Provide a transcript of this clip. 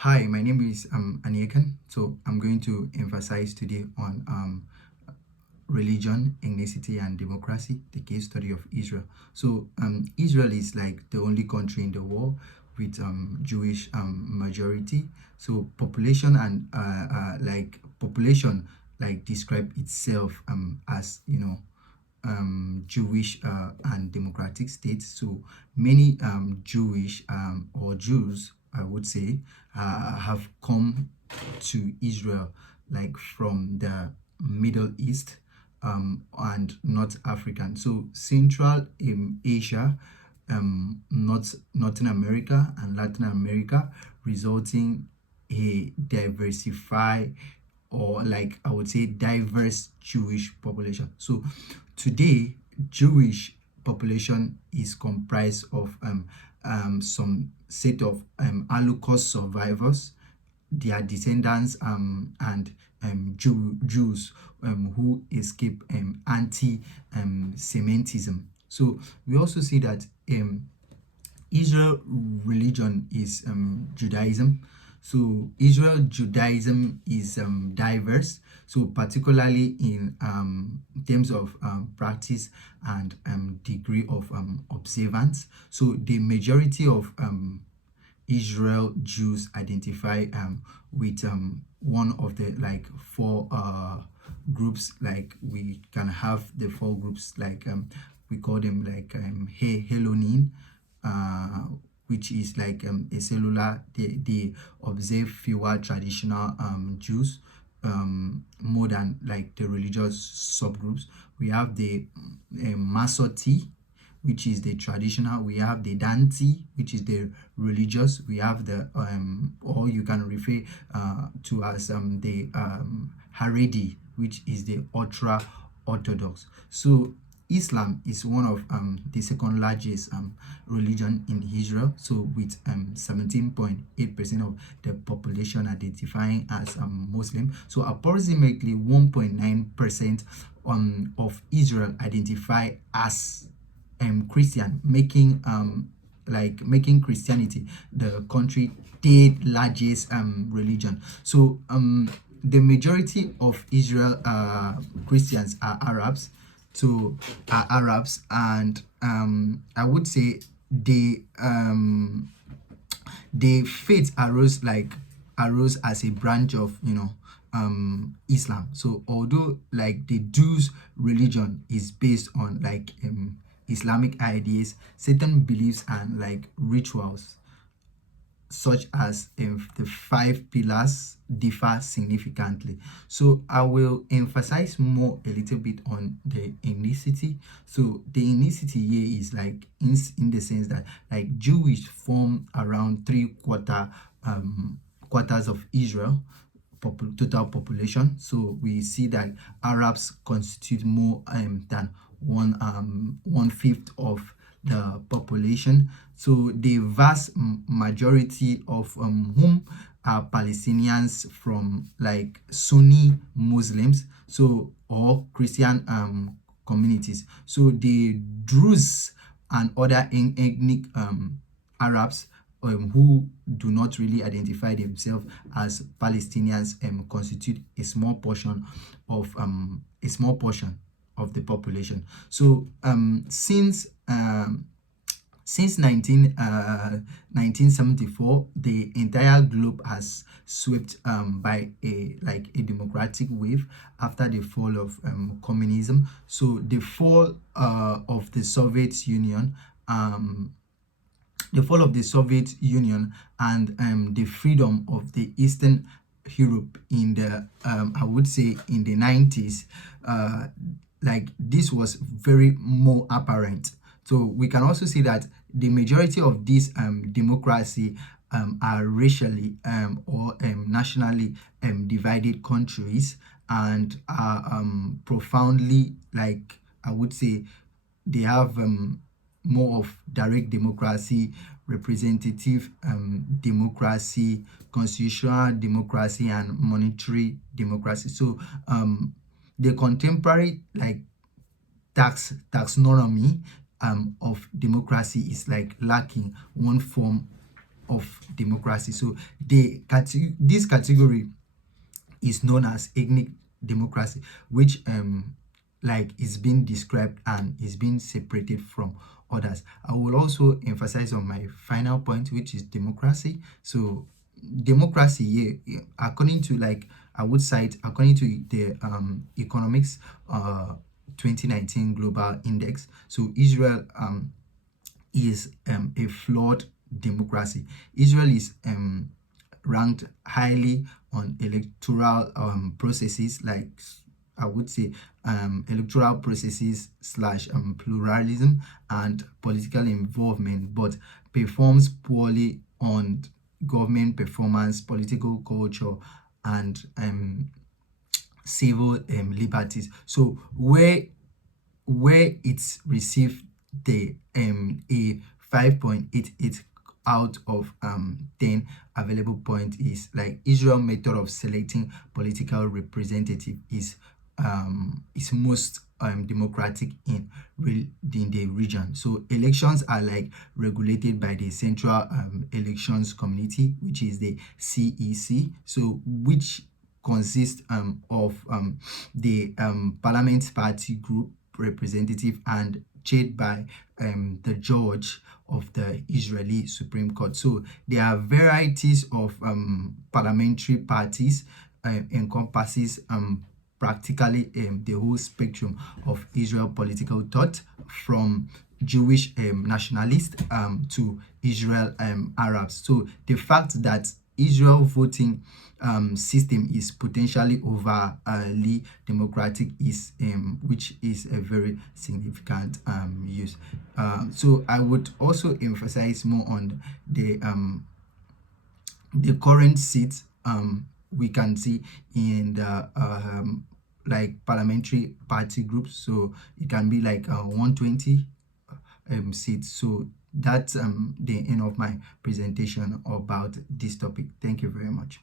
Hi, my name is Aniakan. So I'm going to emphasize today on religion, ethnicity, and democracy, the case study of Israel. So Israel is like the only country in the world with Jewish majority. So population and population like describe itself as Jewish and democratic states. So many Jewish or Jews, I would say, have come to Israel like from the Middle East and North African. So Central Asia, Northern America and Latin America, resulting a diversified or like I would say diverse Jewish population. So today, Jewish population is comprised of some set of Holocaust survivors, their descendants, and Jews who escape anti-Semitism. So we also see that Israel religion is Judaism. So Israel Judaism is diverse. So particularly in terms of practice and degree of observance. So the majority of Israel Jews identify with one of the like four groups. Like we can have the four groups like we call them like Helonim, which is like a cellular. They observe fewer traditional Jews more than like the religious subgroups. We have the Masorti, which is the traditional. We have the Danti, which is the religious. We have the or you can refer to as the Haredi, which is the ultra orthodox. So Islam is one of the second largest religion in Israel. So with 17.8% of the population identifying as Muslim. So approximately 1.9% of Israel identify as Christian, making Christianity the country third largest religion. So the majority of Israel Christians are Arabs. So are Arabs, and I would say the faith arose as a branch of Islam. So although like the Jews religion is based on like Islamic ideas, certain beliefs and like rituals such as the five pillars differ significantly. So I will emphasize more a little bit on the ethnicity. So the ethnicity here is like in the sense that like Jewish form around quarters of Israel total population. So we see that Arabs constitute more than one fifth of the population. So the vast majority of whom are Palestinians from like Sunni Muslims, so or Christian communities. So the Druze and other ethnic Arabs who do not really identify themselves as Palestinians constitute a small portion of the population. So since 1974, the entire globe has swept by a democratic wave after the fall of communism. So the fall of the Soviet Union, and the freedom of the Eastern Europe in the I would say in the 90s, like this was very more apparent. So we can also see that the majority of these democracy are racially or nationally divided countries and are profoundly like I would say they have more of direct democracy, representative democracy, constitutional democracy, and monetary democracy. So the contemporary like taxonomy of democracy is like lacking one form of democracy. So this category is known as ethnic democracy, which like is being described and is being separated from others. I will also emphasize on my final point, which is democracy. So democracy, according to, like, I would cite, according to the economics 2019 global index. So Israel is a flawed democracy. Israel is ranked highly on electoral processes, like, I would say, electoral processes slash pluralism and political involvement, but performs poorly on government performance, political culture, and civil liberties. So where it's received the a 5.88 out of 10 available point is, like, Israel method of selecting political representative is most democratic in the region. So elections are, like, regulated by the Central Elections Committee, which is the CEC, so which consists of the parliament party group representative and chaired by the judge of the Israeli Supreme Court. So there are varieties of parliamentary parties, encompasses practically the whole spectrum of Israel political thought, from Jewish nationalists to Israel Arabs. So the fact that Israel voting system is potentially overly democratic is which is a very significant use. So I would also emphasize more on the current seats we can see in the like parliamentary party groups. So it can be like 120 seats. So that's the end of my presentation about this topic. Thank you very much.